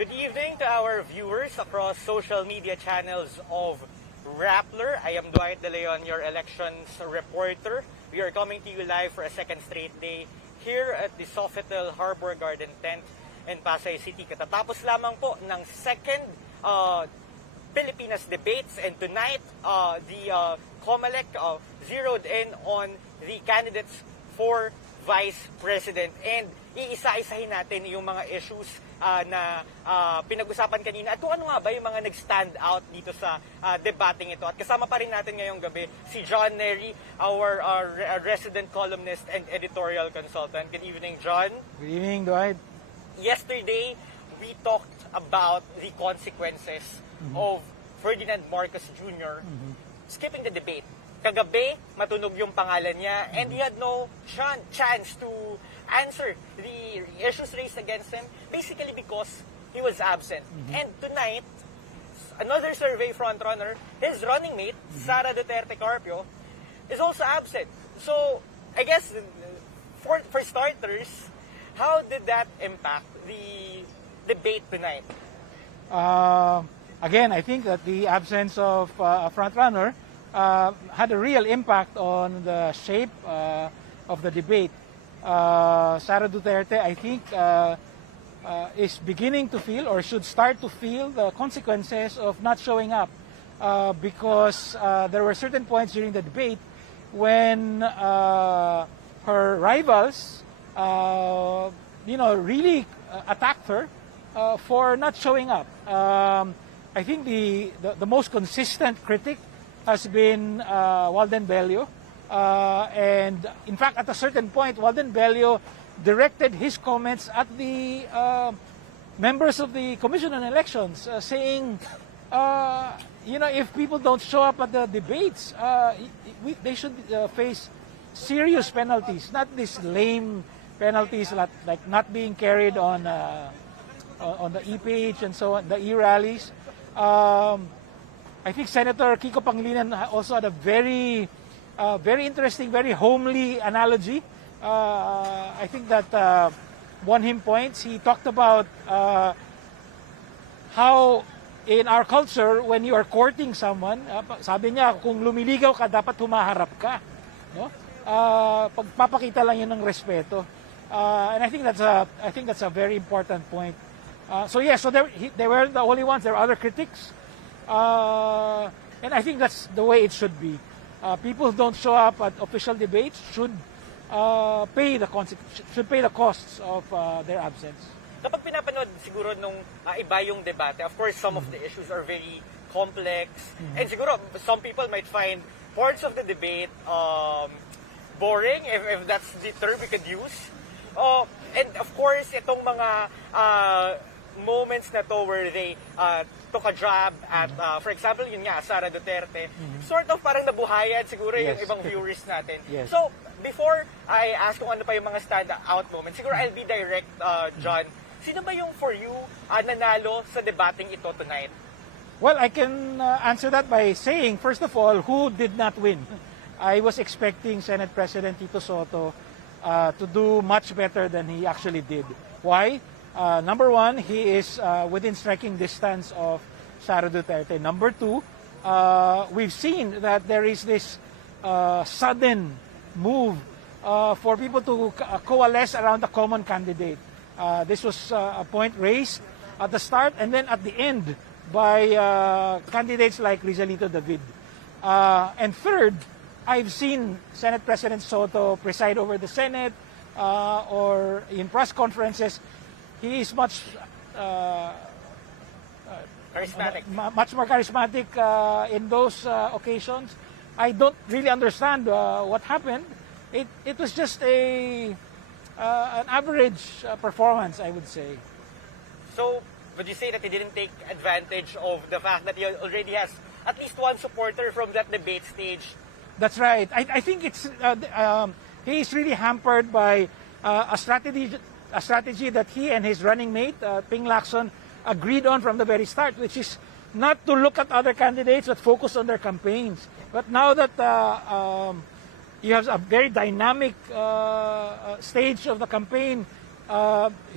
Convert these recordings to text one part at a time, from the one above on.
Good evening to our viewers across social media channels of Rappler. I am Dwight De Leon, your elections reporter. We are coming to you live for a second straight day here at the Sofitel Harbor Garden Tent in Pasay City. Katatapos lamang po ng second Pilipinas debates, and tonight the Comelec zeroed in on the candidates for Vice President, and iisa-isahin natin yung mga issues na pinag-usapan kanina at kung ano nga ba yung mga nag-stand out dito sa debating ito. At kasama pa rin natin ngayong gabi si John Neri, our resident columnist and editorial consultant. Good evening, John. Good evening, Dwight. Yesterday, we talked about the consequences of Ferdinand Marcos Jr. Skipping the debate. Kagabi, matunog yung pangalan niya, and he had no chance to answer the issues raised against him, basically because he was absent. And tonight, another survey frontrunner, his running mate, Sara Duterte Carpio, is also absent. So, I guess, for starters, how did that impact the debate tonight? Again, I think that the absence of a frontrunner had a real impact on the shape of the debate. Sara Duterte, I think, is beginning to feel, or should start to feel, the consequences of not showing up, because there were certain points during the debate when her rivals, really attacked her for not showing up. I think the most consistent critic has been Walden Bello. And in fact, at a certain point, Walden Bello directed his comments at the members of the Commission on Elections, saying, if people don't show up at the debates, they should face serious penalties, not these lame penalties like not being carried on the e-page and so on, the e-rallies. I think Senator Kiko Pangilinan also had a very interesting, very homely analogy. I think that won him points. He talked about how in our culture, when you are courting someone, sabi niya, kung lumiligaw ka, dapat humaharap ka. No? Pagpapakita lang yun ng respeto. And I think that's a very important point. So they weren't the only ones. There are other critics. And I think that's the way it should be. People who don't show up at official debates should pay the costs of their absence. Kapag pinapanood siguro nung iba yung debate, of course some of the issues are very complex, and siguro some people might find parts of the debate boring, if that's the term we could use. And of course, itong mga moments na to where they took a jab at, for example, yun nga, Sara Duterte, sort of parang nabuhayan siguro yung ibang viewers natin. Yes. So, before I ask kung ano pa yung mga stand-out moments, siguro I'll be direct, John. Sino ba yung for you nanalo sa debating ito tonight? Well, I can answer that by saying, first of all, who did not win? I was expecting Senate President Tito Soto to do much better than he actually did. Why? Number one, he is within striking distance of Sara Duterte. Number two, we've seen that there is this sudden move for people to coalesce around a common candidate. This was a point raised at the start and then at the end by candidates like Rizalito David. And third, I've seen Senate President Soto preside over the Senate or in press conferences. He is much Charismatic. Much more charismatic in those occasions. I don't really understand what happened. It was just an average performance, I would say. So, would you say that he didn't take advantage of the fact that he already has at least one supporter from that debate stage? That's right. I think he is really hampered by a strategy that he and his running mate, Ping Lacson, agreed on from the very start, which is not to look at other candidates but focus on their campaigns. But now that you have a very dynamic stage of the campaign,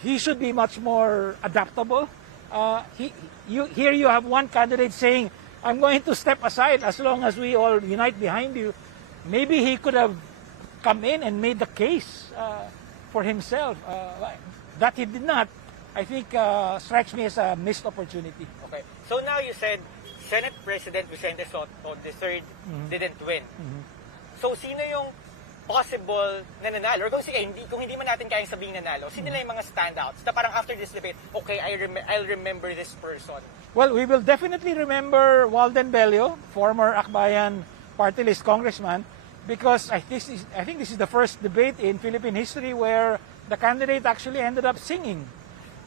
he should be much more adaptable Here you have one candidate saying, I'm going to step aside as long as we all unite behind you. Maybe he could have come in and made the case for himself. That he did not, I think, strikes me as a missed opportunity. Okay. So now you said Senate President Vicente Soto III didn't win. So sino yung possible na nanalo? Or kung hindi man natin kayang sabihin nanalo, sino na yung mga standouts na parang after this debate, okay, I'll remember this person? Well, we will definitely remember Walden Bello, former Akbayan party list congressman, because I think this is the first debate in Philippine history where the candidate actually ended up singing.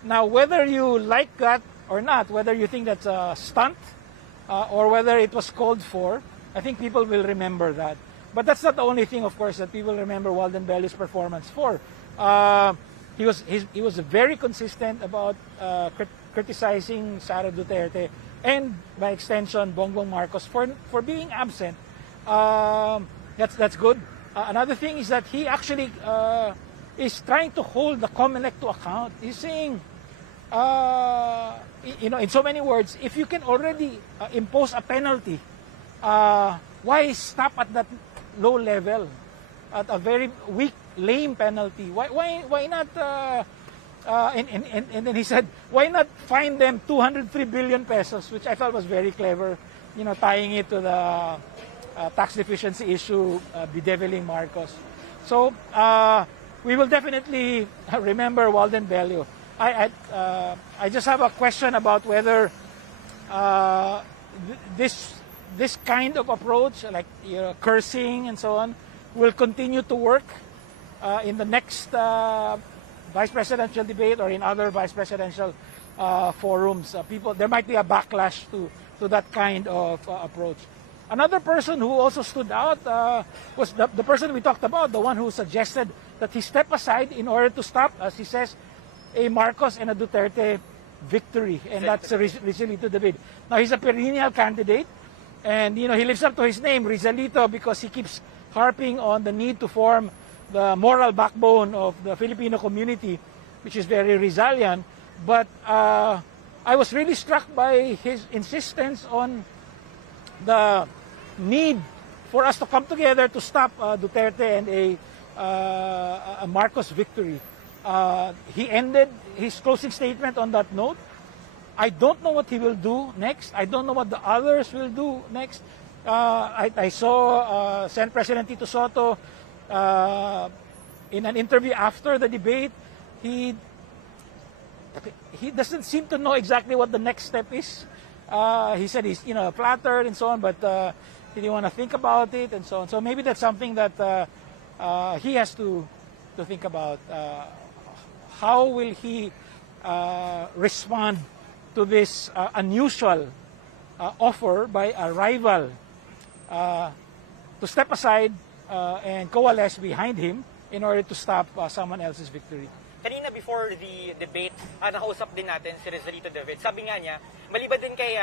Now, whether you like that or not, whether you think that's a stunt or whether it was called for, I think people will remember that. But that's not the only thing, of course, that people remember Walden Bello's performance for. He was very consistent about criticizing Sara Duterte and, by extension, Bongbong Marcos for being absent. That's good. Another thing is that he actually is trying to hold the Comelec to account. He's saying, in so many words, if you can already impose a penalty, why stop at that low level, at a very weak, lame penalty? Why not? And then he said, why not fine them 203 billion pesos, which I thought was very clever, tying it to the tax deficiency issue, bedeviling Marcos. So we will definitely remember Walden Bello. I just have a question about whether this kind of approach, like cursing and so on, will continue to work in the next vice presidential debate or in other vice presidential forums. There might be a backlash to that kind of approach. Another person who also stood out was the person we talked about, the one who suggested that he step aside in order to stop, as he says, a Marcos and a Duterte victory, and that's a Rizalito debate. Now, he's a perennial candidate, and he lives up to his name, Rizalito, because he keeps harping on the need to form the moral backbone of the Filipino community, which is very Rizalian. But I was really struck by his insistence on the need for us to come together to stop Duterte and a Marcos victory. He ended his closing statement on that note. I don't know what he will do next. I don't know what the others will do next. I saw Senate President Tito Soto in an interview after the debate. He doesn't seem to know exactly what the next step is. He said he's flattered and so on, but he didn't want to think about it and so on. So maybe that's something that he has to think about. How will he respond to this unusual offer by a rival to step aside and coalesce behind him in order to stop someone else's victory? Kanina before the debate, nakausap din natin si Rizalito David. Sabi nga niya, maliban din kay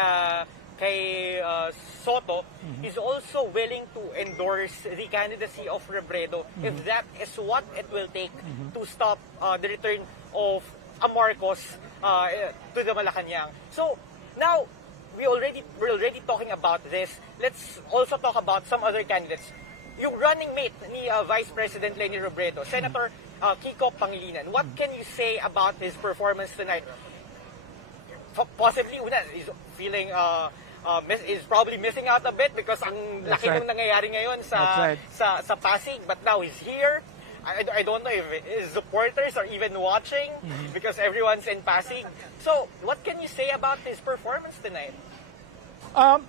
Soto, is also willing to endorse the candidacy of Robredo if that is what it will take to stop the return of a Marcos to the Malacanang. So now we're already talking about this. Let's also talk about some other candidates. Yung running mate ni Vice President Lenny Roberto, Senator Kiko Pangilinan. What can you say about his performance tonight? Possibly, he's feeling is probably missing out a bit because ang laki ng nangyayari ngayon sa Pasig, but now he's here. I don't know if his supporters are even watching because everyone's in Pasig. So, what can you say about his performance tonight?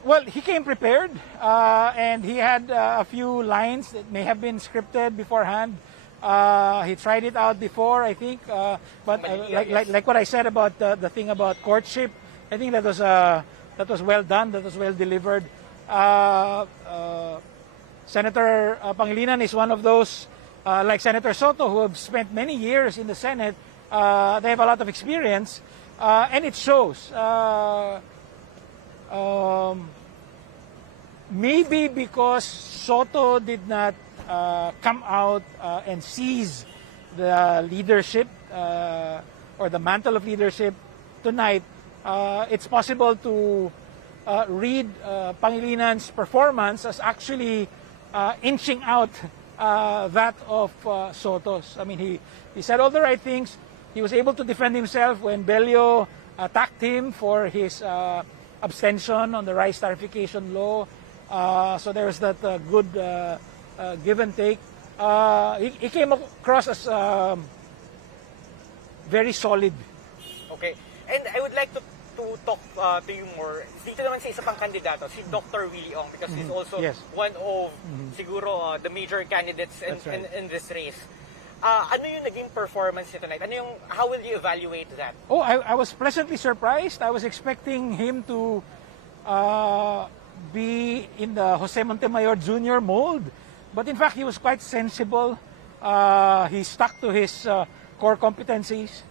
Well, he came prepared, and he had a few lines that may have been scripted beforehand. He tried it out before, I think, but like what I said about the thing about courtship, I think that was well done, that was well delivered. Senator Pangilinan is one of those, like Senator Soto, who have spent many years in the Senate. They have a lot of experience, and it shows. Maybe because Soto did not come out and seize the leadership or the mantle of leadership tonight, it's possible to read Pangilinan's performance as actually inching out that of Soto's. I mean, he said all the right things. He was able to defend himself when Bello attacked him for his abstention on the rice tarification law. So there was that good give and take. He came across as very solid. Okay. And I would like to talk to you more. Dito naman sa isa pang kandidato, si Dr. Willie Ong, because he's also one of siguro the major candidates in this race. Ano yung naging performance niya tonight? How will you evaluate that? Oh, I was pleasantly surprised. I was expecting him to be in the Jose Montemayor Jr. mold. But in fact, he was quite sensible. He stuck to his core competencies,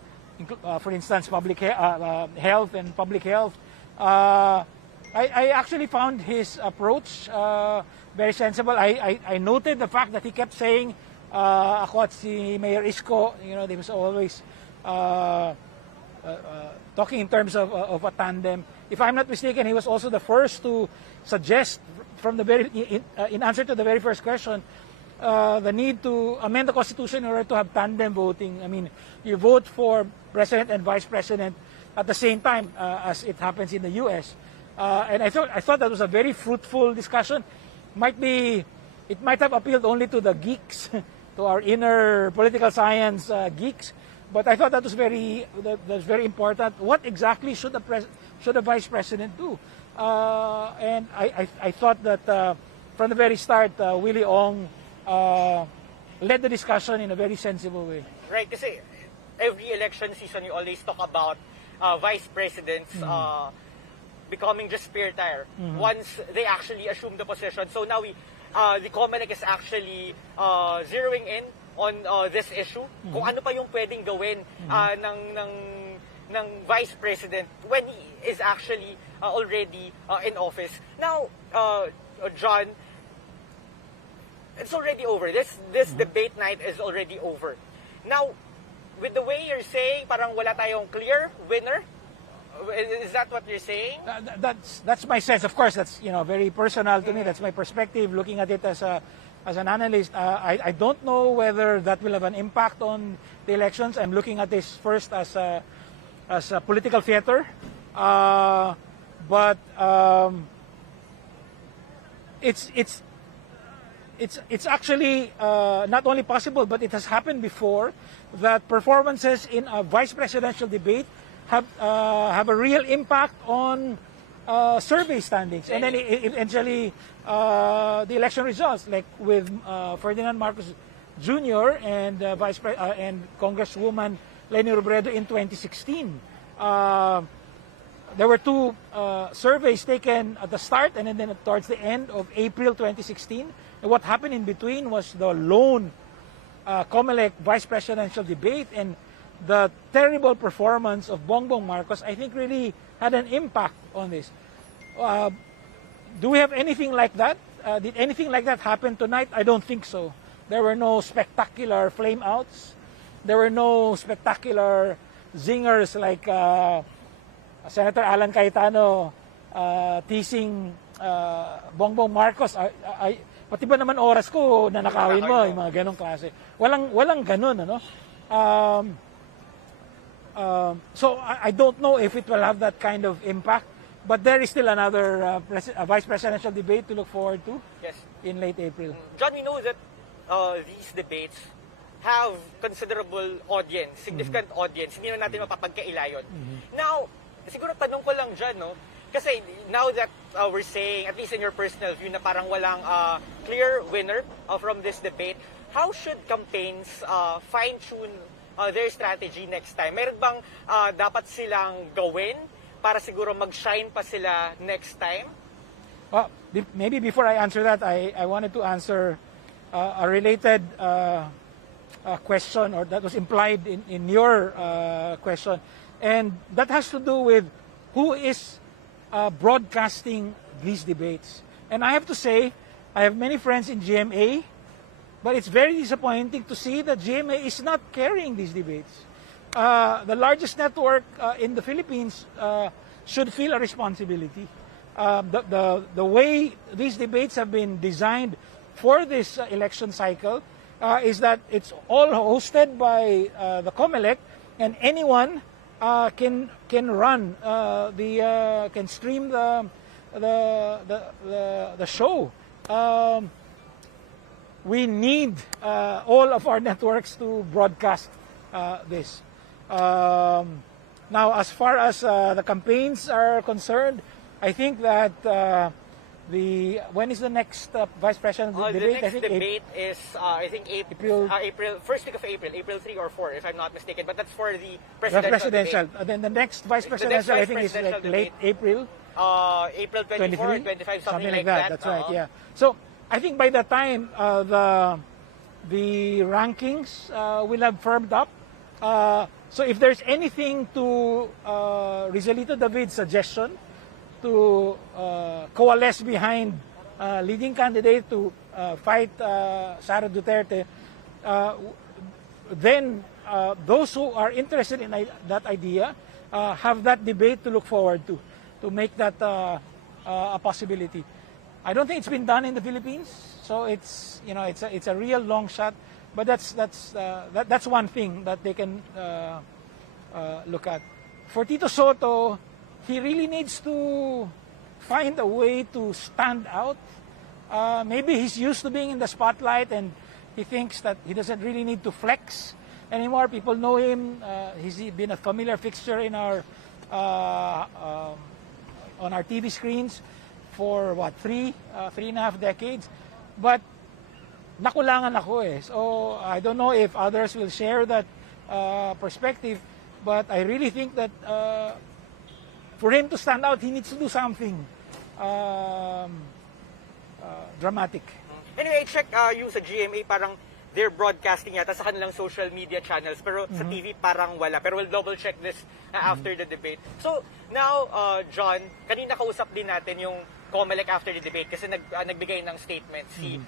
for instance, public health and public health. I actually found his approach very sensible. I noted the fact that he kept saying, ako at si Mayor Isko, they was always talking in terms of a tandem. If I'm not mistaken, he was also the first to suggest, from the in answer to the very first question, the need to amend the Constitution in order to have tandem voting. I mean, you vote for President and Vice President at the same time, as it happens in the U.S. And I thought that was a very fruitful discussion. It might have appealed only to the geeks, to our inner political science geeks, but I thought that was very important. What exactly should the Vice President do? And I thought that from the very start, Willie Ong led the discussion in a very sensible way. Right, kasi every election season you always talk about vice presidents becoming just spare tire once they actually assume the position. So now the Comelec is actually zeroing in on this issue. Kung ano pa yung pwedeng gawin ng vice president when he is actually already in office. Now, John, it's already over. This debate night is already over. Now, with the way you're saying, parang wala tayong clear winner. Is that what you're saying? That's my sense. Of course, that's very personal to me. That's my perspective. Looking at it as an analyst, I don't know whether that will have an impact on the elections. I'm looking at this first as a political theater, but it's actually not only possible, but it has happened before that performances in a vice presidential debate have a real impact on survey standings, and then eventually the election results, like with Ferdinand Marcos Jr. and and Congresswoman Lenny Roberto in 2016. There were two surveys taken at the start and then towards the end of April 2016. And what happened in between was the lone Comelec vice presidential debate, and the terrible performance of Bongbong Marcos, I think, really had an impact on this. Do we have anything like that? Did anything like that happen tonight? I don't think so. There were no spectacular flame-outs. There were no spectacular zingers like Senator Alan Cayetano teasing Bongbong Marcos. Pati ba naman oras ko na nakawin mo, yung mga ganong klase. Walang ganon, ano? So I don't know if it will have that kind of impact, but there is still another vice presidential debate to look forward to in late April. John, we know that these debates have considerable audience, significant audience. Hindi na natin mapapagkaila yun. Now, siguro tanong ko lang dyan, no? Kasi now that we're saying, at least in your personal view, na parang walang clear winner from this debate, how should campaigns fine-tune their strategy next time? Meron bang dapat silang gawin para siguro mag-shine pa sila next time? Well, maybe before I answer that, I wanted to answer a related question, or that was implied in your question, and that has to do with who is broadcasting these debates. And I have to say, I have many friends in GMA, but it's very disappointing to see that GMA is not carrying these debates. the largest network in the Philippines should feel a responsibility. The way these debates have been designed for this election cycle is that it's all hosted by the Comelec, and anyone can run can stream the show. We need all of our networks to broadcast this. Now, as far as the campaigns are concerned, I think that when is the next vice presidential debate? The next debate is I think April, first week of April 3 or 4, if I'm not mistaken. But that's for the presidential. Then the next vice presidential, I think, is like late April. April 24, 25, something like that. That's right. Yeah. So I think by the time the rankings will have firmed up. So if there's anything to Rizalito David's suggestion to coalesce behind leading candidate to fight Sara Duterte, then those who are interested in that idea have that debate to look forward to make that a possibility. I don't think it's been done in the Philippines, so it's a real long shot. But that's one thing that they can look at. For Tito Soto, he really needs to find a way to stand out. Maybe he's used to being in the spotlight and he thinks that he doesn't really need to flex anymore. People know him. He's been a familiar fixture in our on our TV screens for three and a half decades. But nakulangan ako eh. So I don't know if others will share that perspective, but I really think that for him to stand out, he needs to do something dramatic. Anyway, check yung sa GMA, parang they're broadcasting yata sa kanilang social media channels, pero sa TV parang wala. Pero we'll double check this after the debate. So now, John, kanina kausap din natin yung Comelec after the debate kasi nagbigay ng statement si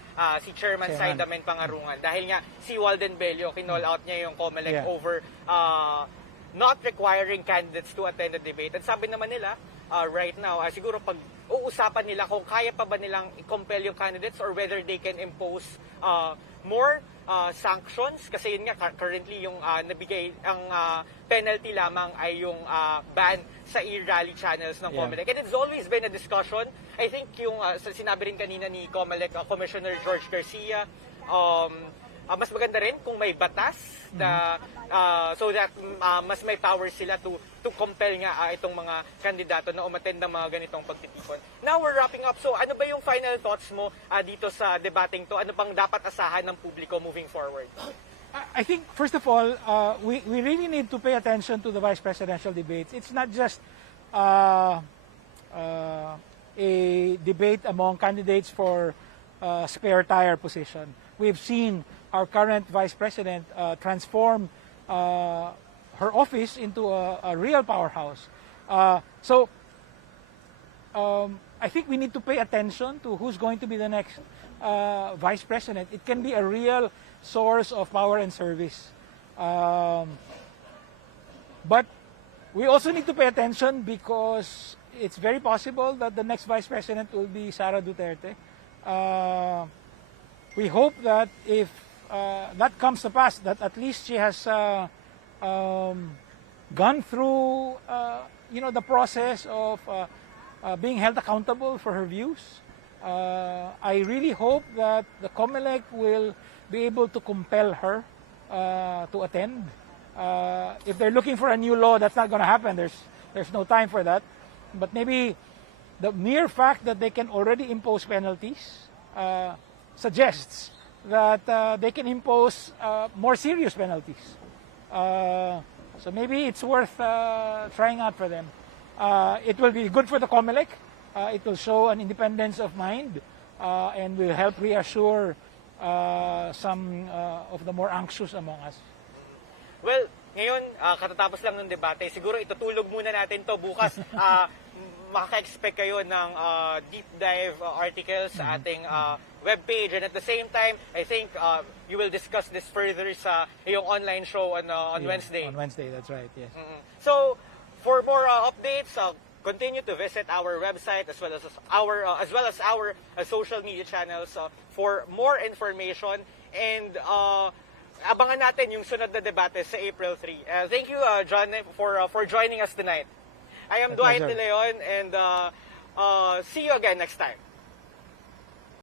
Chairman Saidamen Pangarungan dahil nga si Walden Bello kinall out niya yung Comelec over not requiring candidates to attend the debate. At sabi naman nila right now, siguro pag uusapan nila kung kaya pa ba nilang i-compel yung candidates or whether they can impose more sanctions kasi yun nga currently yung nabigay ang penalty lamang ay yung ban sa e-rally channels ng Comelec. And it's always been a discussion. I think yung sinabi rin kanina ni Comelec Commissioner George Garcia, mas maganda rin kung may batas na so that mas may power sila to compel nga itong mga kandidato na umattend ng mga ganitong pagtitipon. Now we're wrapping up. So ano ba yung final thoughts mo dito sa debating to? Ano pang dapat asahan ng publiko moving forward? I think, first of all, we really need to pay attention to the vice presidential debates. It's not just a debate among candidates for spare tire position. We've seen our current vice president transform her office into a real powerhouse. So I think we need to pay attention to who's going to be the next vice president. It can be a real source of power and service. But we also need to pay attention because it's very possible that the next vice president will be Sara Duterte. We hope that if that comes to pass, that at least she has gone through the process of being held accountable for her views. I really hope that the Comelec will be able to compel her to attend. If they're looking for a new law, that's not going to happen. There's no time for that. But maybe the mere fact that they can already impose penalties suggests that they can impose more serious penalties. So maybe it's worth trying out for them. It will be good for the Comelec. It will show an independence of mind and will help reassure some of the more anxious among us. Well, ngayon, katatapos lang ng debate, siguro itutulog muna natin to bukas. Makaka-expect kayo ng deep dive articles sa ating webpage. And at the same time, I think you will discuss this further sa iyong online show on Wednesday. On Wednesday, that's right, yes. So, for more updates, continue to visit our website as well as our social media channels for more information, and abangan natin yung sunod na debate sa April 3. Thank you, John, for joining us tonight. I am Dwight De Leon, and see you again next time.